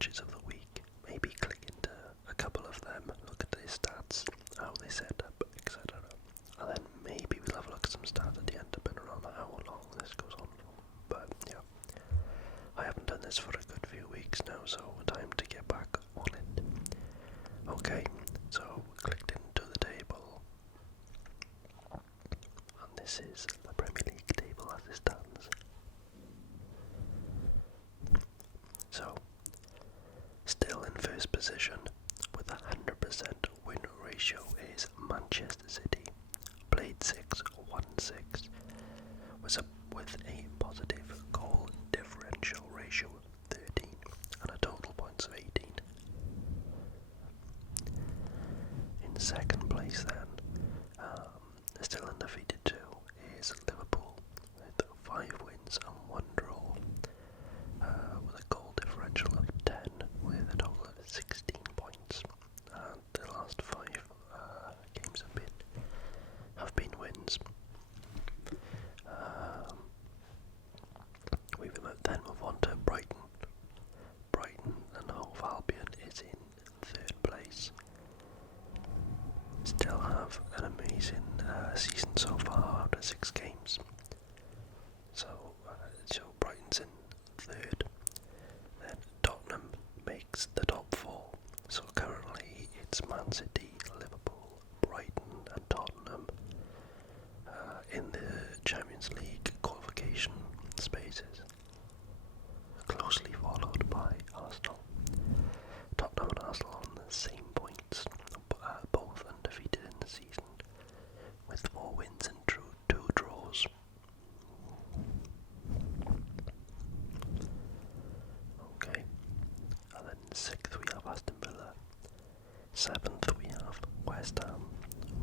matches of the week, maybe click into a couple of them, look at their stats, how they set up, etc. And then maybe we'll have a look at some stats at the end, depending on how long this goes on for. But yeah, I haven't done this for a good few weeks now, so time to get back on it. Okay, so clicked into the table, and this is the Premier League table as it stands. So, still in first position with a 100% win ratio is Manchester City. Played 6, won 6, with a positive goal differential ratio of 13 and a total points of 18. In second place then, still undefeated too, is Liverpool with 5 wins and 1 draw, with a goal differential of 10 with a total of 16 points. And the last 5 games have been wins. We then move on to Brighton. Brighton and Hove Albion is in third place. Still have an amazing season so far out of 6 games. So Brighton's in third. Then Tottenham makes the top 4. So currently it's Man City, Liverpool, Brighton and Tottenham in the Champions League qualification spaces, closely followed by Arsenal. Tottenham and Arsenal on the same points, both undefeated in the season, with 4 wins and 2 draws. Okay, and then 6th we have Aston Villa. 7th we have West Ham,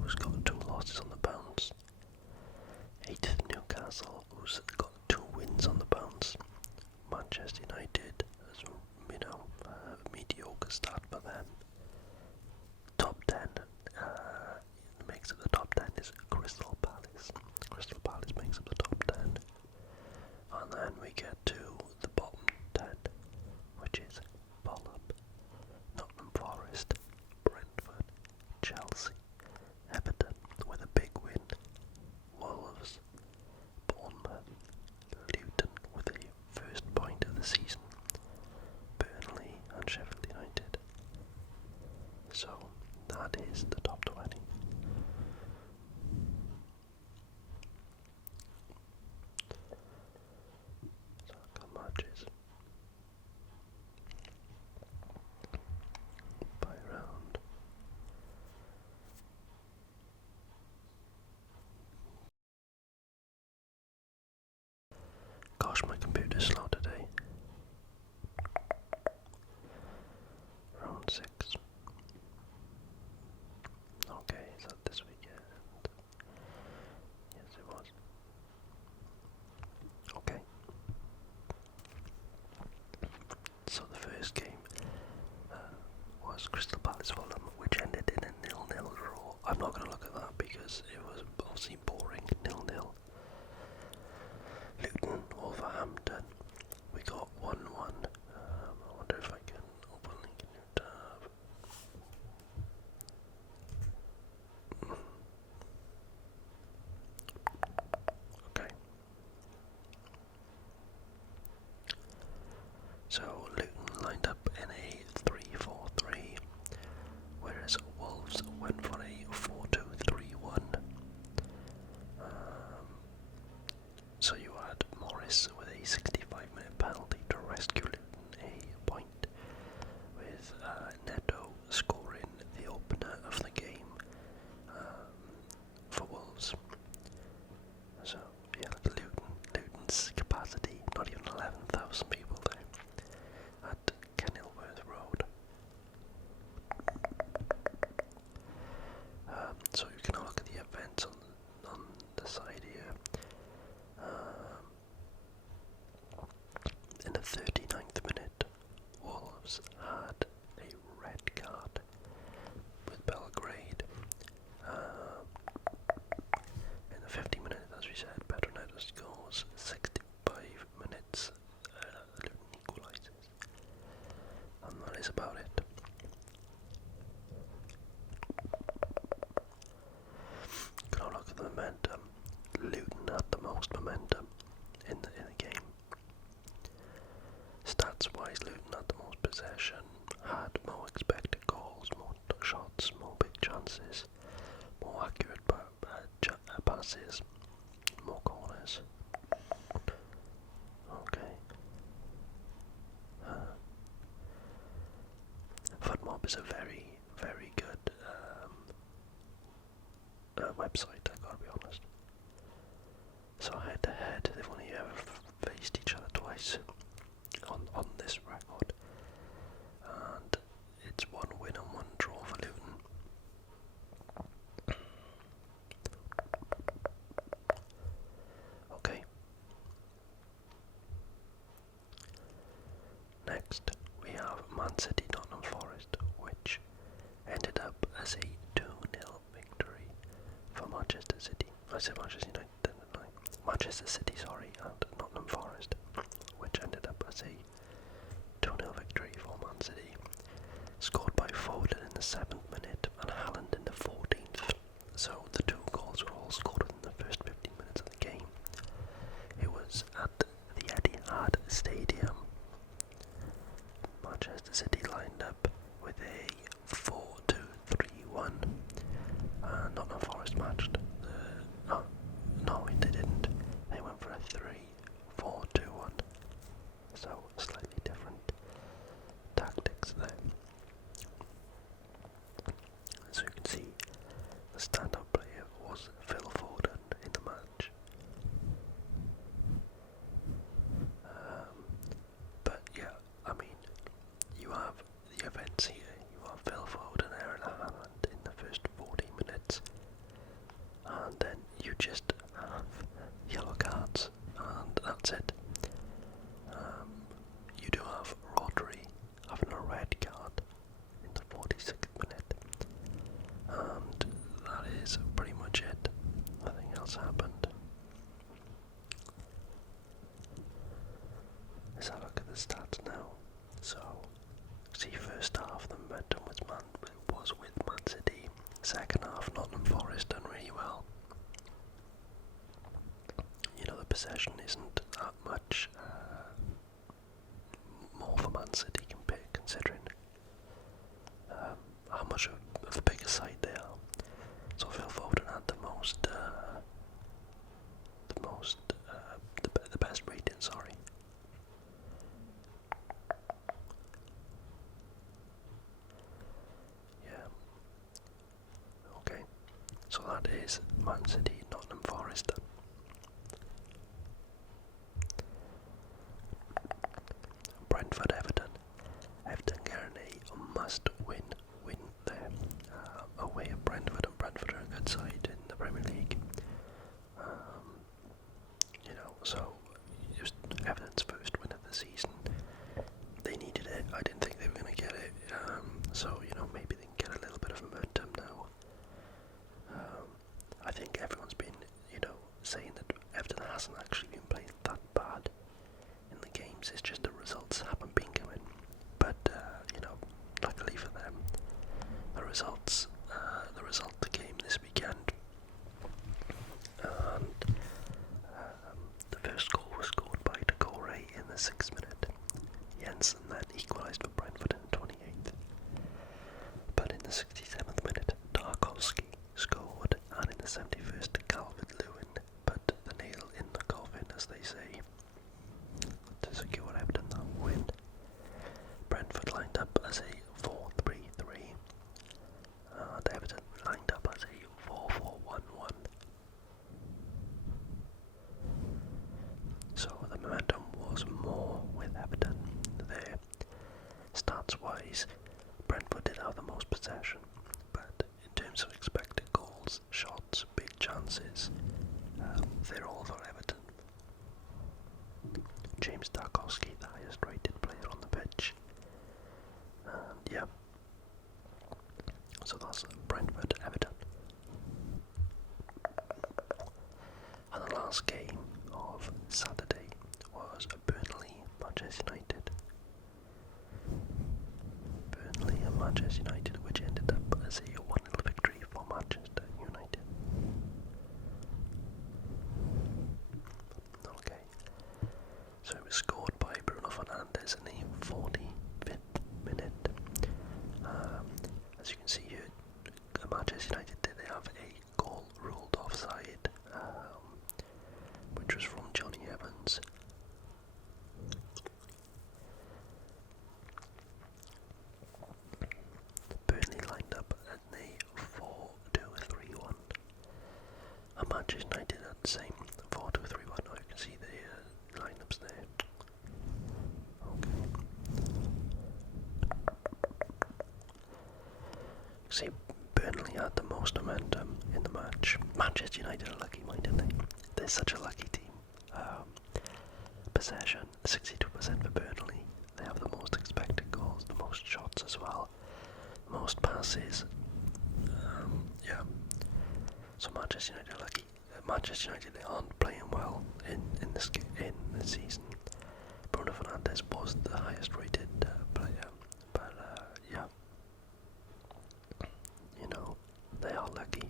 who's got 2 losses on the bounce. 8th Newcastle, who's got 2 wins on the bounce. Manchester United, as mediocre start for them. Top 10, makes up the top 10 is Crystal Palace. Crystal Palace makes up the top 10. And then we get to the bottom 10, which is Fulham, Nottingham Forest, Brentford, Chelsea, Everton with a big win, Wolves, Bournemouth, Luton with a first point of the season, Burnley and Sheffield United. So that is the top 20. Soccer matches by round. Gosh, my computer's slow today. Round 6. Okay, is that this weekend? Yes, it was. Okay. So the first game was Crystal Palace Fulham, which ended in a 0-0 draw. I'm not going to look at that because it was obviously boring. 0-0. Luton, Wolverhampton, we got 1-1. I wonder if I can open link in your tab. Okay. So Luton lined up in a 3-4-3, whereas Wolves went for a 4-2-3-1. So you had Morris with a 65-minute penalty to rescue Luton a point, with Neto scoring the opener of the game for Wolves. So yeah, Luton's capacity, not even 11,000 people there at Kenilworth Road. So you can look at the events on the side here. passes, more corners. Okay. FootMob is a very, very good website, I gotta be honest. So head to head, they've only ever faced each other twice on this record, and it's 1 win and 1 draw for Luton. Okay. Next, we have Man City Nottingham Forest, which ended up as a 2-0 victory for Manchester City. I said Manchester United, didn't I? Manchester City, sorry, and Nottingham Forest, which ended up as a 2-0 victory for Man City. Scored by Foden in the 7th minute and Haaland in the 14th. So the 2 goals were all scored in the first 15 minutes of the game. It was at the Etihad Stadium. Manchester City lined up with a 4-2-3-1. Nottingham Forest matched no, they didn't. They went for a 3-4-2-1. So slightly different tactics there. So you can see the standout player was Phil Foden in the match. But yeah, I mean, you have the events here. You have Phil Foden, Aaron Haaland in the first 40 minutes, and then you just have yellow cards, and that's it. You do have Rodri having a red card in the 46th minute, and that is pretty much it. Nothing else happened. Let's have a look at the stats now. So, see, first half the momentum was with Man City. Second half, Nottingham Forest done really well. You know, the possession isn't that much more for Man City considering how much of a bigger side they are. So Phil Foden had the best rating, sorry. Yeah. Okay. So that is Man City, Nottingham Forest. Brentford, Everton. Everton getting a must-win there. Away at Brentford, and Brentford are a good side in the Premier League. You know, so just Everton's first win of the season. They needed it. I didn't think they were going to get it. So you know, maybe they can get a little bit of momentum now. I think everyone's been, you know, saying that Everton hasn't actually been playing that bad in the games. It's just the results haven't been coming. But you know, luckily for them, the result came this weekend, and the first goal was scored by Decore in the 6th minute. Jensen then equalised for Brentford in the 28th. But in the 67th minute, Tarkowski scored, and in the 71st, Calvert-Lewin put the nail in the coffin, as they say, to secure Everton that win. Brentford lined up as a 4-3-3, and Everton lined up as a 4-4-1-1. So the momentum was more with Everton there. Stats-wise, Brentford did have the most possession, but in terms of expected goals, shots, big chances, they're all for Everton. James Tarkowski, the highest rated player on the pitch. And yeah, so that's Brentford, Everton. And the last game of Saturday was Burnley, Manchester United. Burnley and Manchester United, which ended up as a 1-0 victory for Manchester United. Okay, so it was scored by Bruno Fernandes in the 45th minute. As you can see here, Manchester United did have a goal ruled offside, And Manchester United at the same 4-2-3-1. Oh, you can see the lineups there. Okay. See, Burnley had the most momentum in the match. Manchester United are lucky, didn't they? They're such a lucky team. Possession, 62% for Burnley. They have the most expected goals, the most shots as well, most passes. Yeah. So Manchester United are lucky. Manchester United, they aren't playing well in this season. Bruno Fernandes was the highest rated player, but yeah, you know, they are lucky.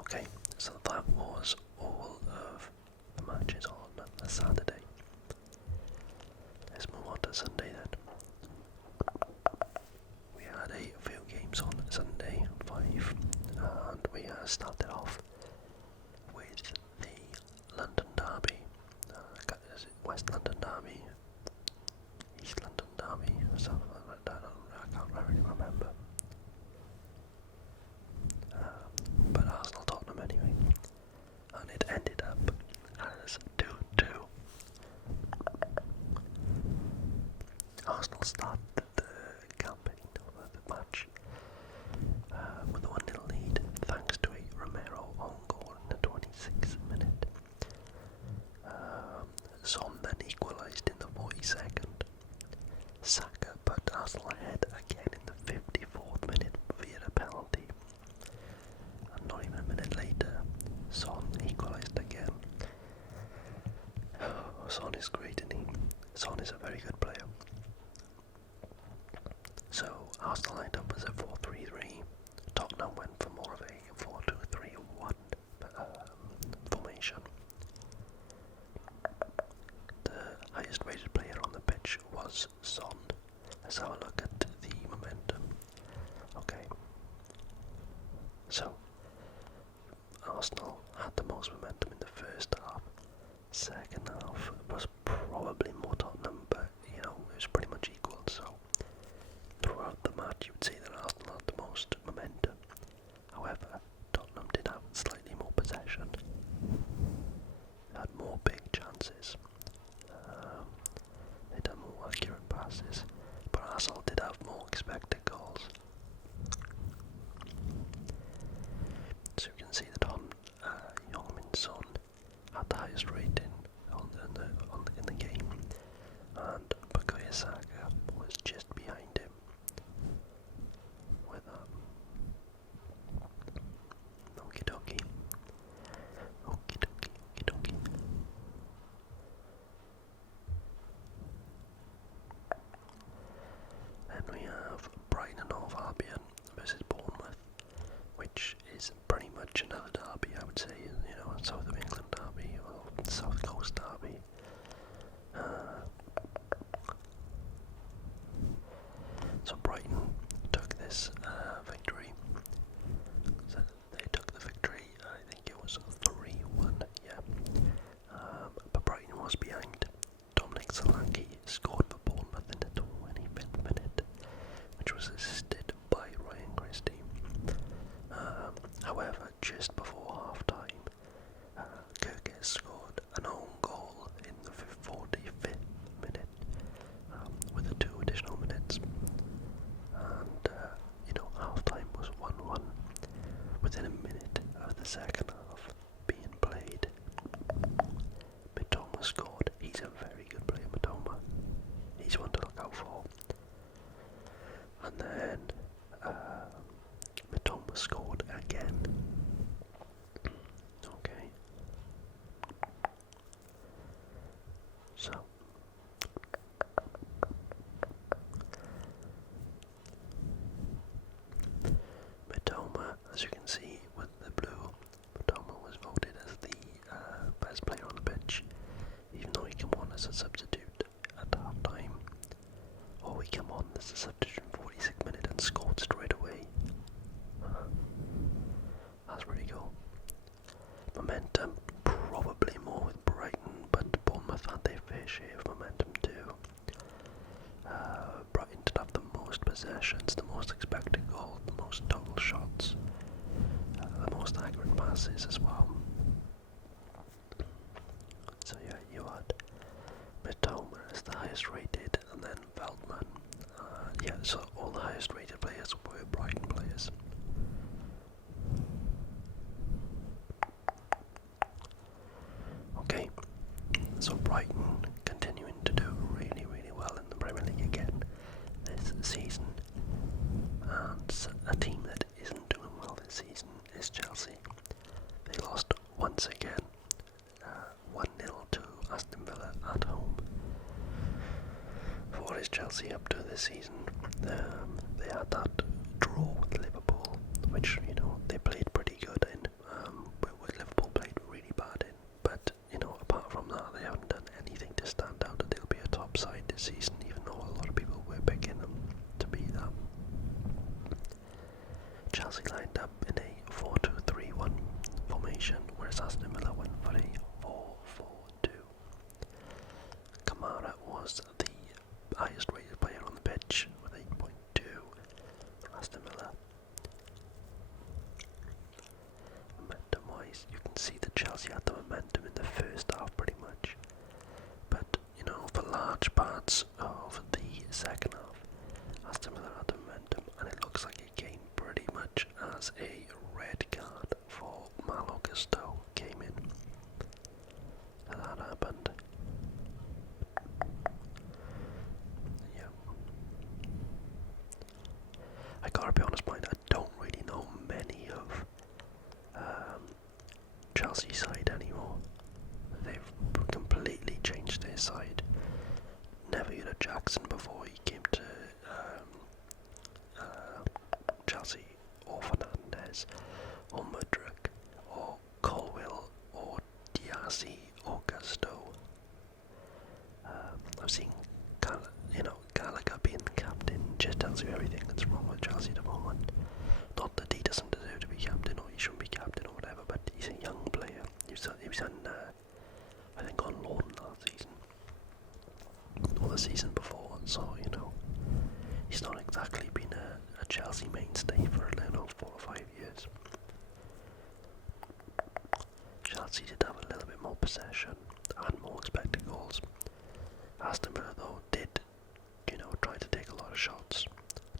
Okay, so that was all of the matches on a Saturday. Let's move on to Sunday then. We had a few games on Sunday, 5, and we started off with the London Derby. Is it West London Derby? East London Derby? Or something like that. I can't really remember. But Arsenal Tottenham anyway. And it ended up as 2-2. Arsenal started the campaign of the match with a 1-0 lead thanks to a Romero own goal in the 26th minute. Son then equalised in the 42nd. Saka put Arsenal ahead again in the 54th minute via a penalty. And not even a minute later, Son equalised again. Son is great, isn't he? Son is a very good player. So Arsenal lined up as a 4-3-3. Tottenham went for more of a 4-2-3-1 formation. The highest rated player on the pitch was Son. Let's have a look at the momentum. Okay. So Arsenal had the most momentum in the first half. Second half was probably more Tottenham, but you know, it was pretty much equal. So throughout the match, you would see that Arsenal had the most momentum. However, Tottenham did have slightly more possession. They had more big chances. They did more accurate passes, but Arsenal did have more expected goals. So you can see that Heung-min Son had the highest rating in the game, and Bukayo Saka was just behind him with okie dokie. Then we have Brighton and Hove Albion versus Bournemouth, which is pretty much another derby, I would say, you know, a South of England derby or South Coast derby. So Brighton took this victory. So they took the victory, I think it was 3-1, yeah. But Brighton was behind. Dominic Solanke scored for Bournemouth in the 25th minute, which was assisted by Ryan Christie. However, just before half-time, Kirkes scored an own goal in the 45th minute with the 2 additional minutes. And, you know, half-time was 1-1 within a minute of the second half being played. Mitoma scored. He's a very good player, Mitoma. He's one to look out for. And then Mitoma scored again. Okay. So Mitoma, as you can see with the blue, most expected goals, the most total shots, the most accurate passes as well. So yeah, you had Mitoma as the highest rated, and then Veltman. Yeah, so all the highest rated players were Brighton players. Okay, so Brighton continuing to do really, really well in the Premier League again this season. And a team that isn't doing well this season is Chelsea. They lost once again, 1-0 to Aston Villa at home. What is Chelsea up to this season? They had that draw with Liverpool, which, you know, they played pretty good in, but Liverpool played really bad in. But, you know, apart from that, they haven't done anything to stand out that they'll be a top side this season, even though a lot of people were picking them to be that. Chelsea lined up in a 4-2-3-1 formation, whereas Aston Villa went for a 4-4-2. Kamara was the highest rated player on the pitch with 8.2 for Aston Villa. Momentum wise, you can see that Chelsea had the momentum in the first half pretty much, but you know, for large parts of the second half, Aston Villa had the momentum, and it looks like it came pretty much as a red card for Malo Gusto came in. And that happened. Yeah. I gotta be honest, mind, I don't really know many of Chelsea's side anymore. They've completely changed their side. Never heard of Jackson before he came to Chelsea, or Fernandez, or Mudryk, or Colwill, or Diassi, or Gusto. I've seen Gallagher being captain. Just tells you everything that's wrong with Chelsea at the moment. Not that he doesn't deserve to be captain, or he shouldn't be captain, or whatever, but he's a young player. He was I think on loan last season, or the season before, so, you know, he's not exactly been a Chelsea mainstay for, you know, 4 or 5 years. Chelsea did have a little bit more possession and more expected goals. Aston Villa, though, did, you know, try to take a lot of shots.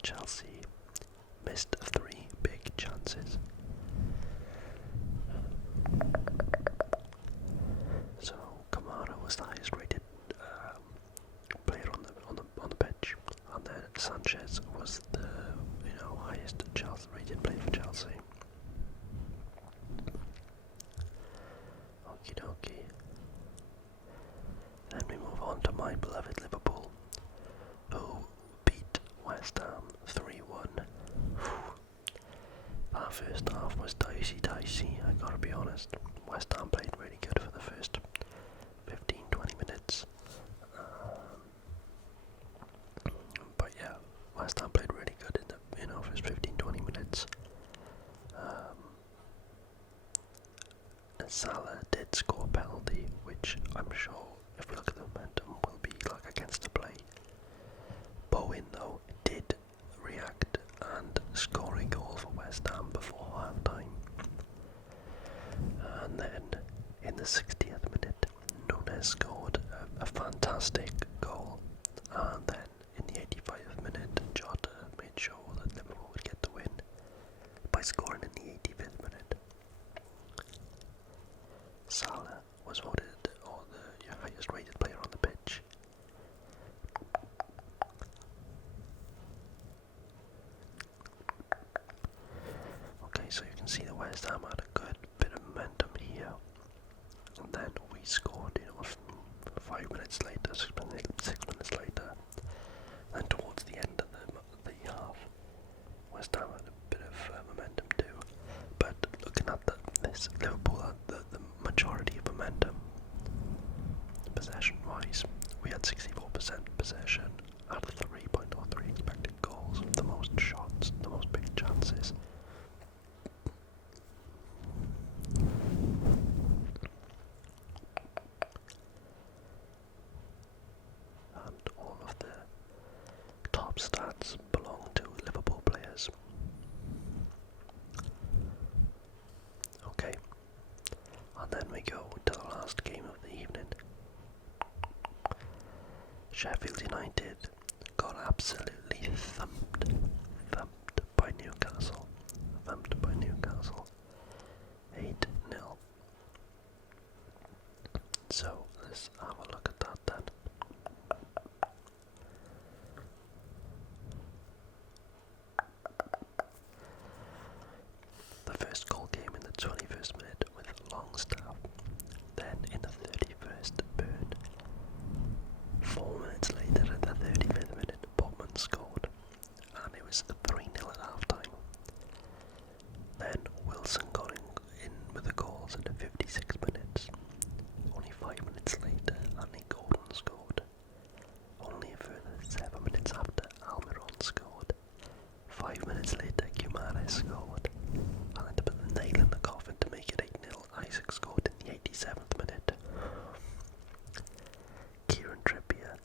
Chelsea missed 3 big chances. So Kamara was the highest rated player on the pitch, and then Sanchez was the, you know, highest rated player for Chelsea. Okie dokie. Then we move on to my beloved Liverpool, who beat West Ham 3-1. That first half was dicey, I gotta be honest. West Ham played really good for the first 15-20 minutes. But yeah, West Ham played really good in the, you know, first 15-20 minutes. And Salah did score a penalty, which I'm sure, if we look at the momentum, will be like against the play. Bowen, though, did react and score a goal for West Ham before half time. And then in the 60th minute, Nunes scored a fantastic goal. And then in the 85th minute, Jota made sure that Liverpool would get the win by scoring in the 85th minute. Salah was voted the highest rated player on the pitch. Okay, so you can see the West Ham had a good bit of momentum here, and then we scored, you know, 5 minutes later, 6 minutes later, and towards the end of the half, West Ham had a bit of momentum too. But looking at this, Liverpool had the majority of momentum. Possession-wise, we had 64% possession, had 3.03 expected goals, the most shots, the most big chances. And all of the top stats belong to Liverpool players. Sheffield United got absolutely thumped by Newcastle. 8-0. So let's have a look at that then. The first goal came in the 21st minute with Longstaff. Then in the 31st, Burn. 4 minutes later, at the 35th minute, Botman scored, and it was 3-0 at half time. Then Wilson got in with the goals in the 56 minutes. Only 5 minutes later, Andy Gordon scored. Only a further 7 minutes after, Almiron scored. 5 minutes later, Guimaraes scored. And to put the nail in the coffin to make it 8-0, Isaac scored in the 87th minute. Kieran Trippier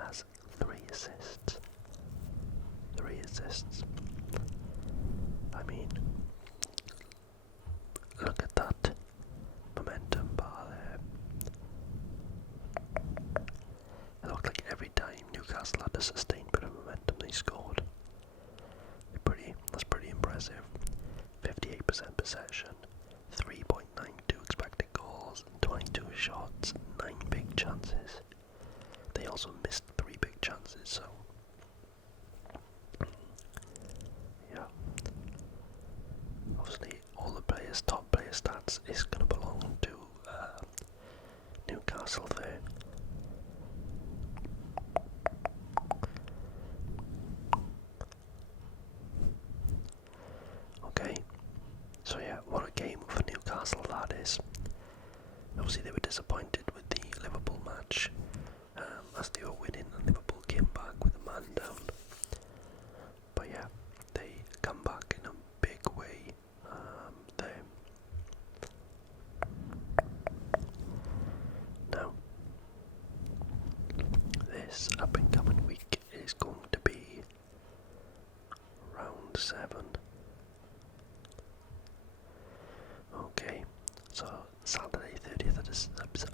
has 3 assists. 3 assists. I mean, look at that momentum bar there. It looked like every time Newcastle had a sustained bit of momentum they scored. That's pretty impressive. 58% possession, 3.92 expected goals, 22 shots, 9 big chances. They also missed 3 big chances, so yeah. Obviously, all the top player stats is going to belong to Newcastle there. Okay, so yeah, what a game for Newcastle that is. Obviously they were disappointed with the Liverpool match, as they were winning and Liverpool came back with a man down. But yeah, they come back in a big way there. Now, this up and coming week is going to be round 7. Okay, so Saturday 30th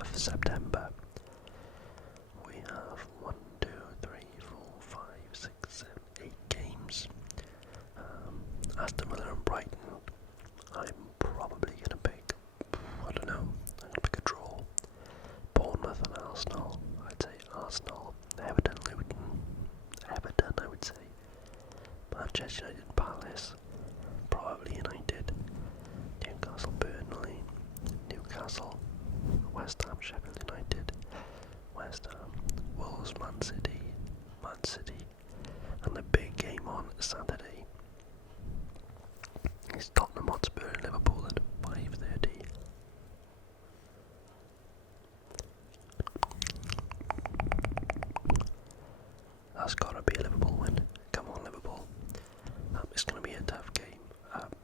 of September, we have 1, 2, 3, 4, 5, 6, 7, 8 games. Aston Villa and Brighton, I'm probably going to pick, I don't know, I'm going to pick a draw. Bournemouth and Arsenal, I'd say Arsenal. Everton, Luton, Everton I would say. Manchester United, Palace, probably United. Newcastle, Burnley, Newcastle, West Ham, Sheffield United, West Ham, Wolves, Man City, and the big game on Saturday is Tottenham Hotspur and Liverpool at 5:30. That's gotta be a Liverpool win. Come on, Liverpool. It's gonna be a tough game.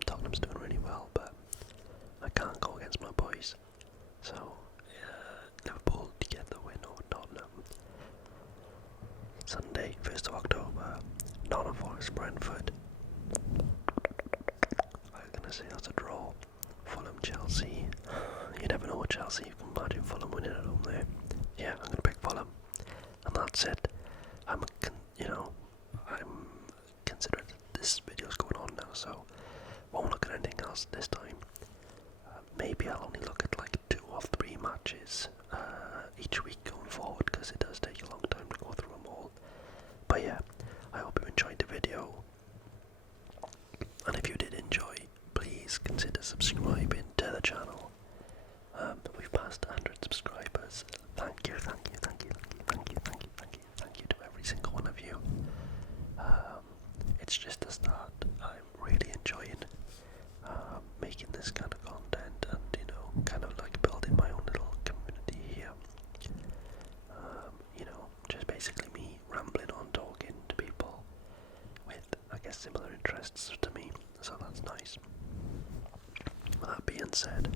Tottenham's doing really well, but I can't go against my boys. So, Liverpool to get the win over Tottenham. Sunday, 1st of October, Nottingham Forest, Brentford. I'm gonna say that's a draw. Fulham, Chelsea. You never know with Chelsea. You can imagine Fulham winning at home there. Yeah, I'm gonna pick Fulham, and that's it. I'm considering this video's going on now, so won't look at anything else this time. Maybe I'll only look at like 2 or 3 matches each week going forward, because it does take a long time to go through them all. But yeah, I hope you enjoyed the video, and if you did enjoy, please consider subscribing to the channel. We've passed 100 subscribers. Thank you to every single one of you. It's just a start. I'm really enjoying making this kind of content, and kind of like building my own little community here. Just basically me rambling on, talking to people with, I guess, similar interests to me, so that's nice. With that being said,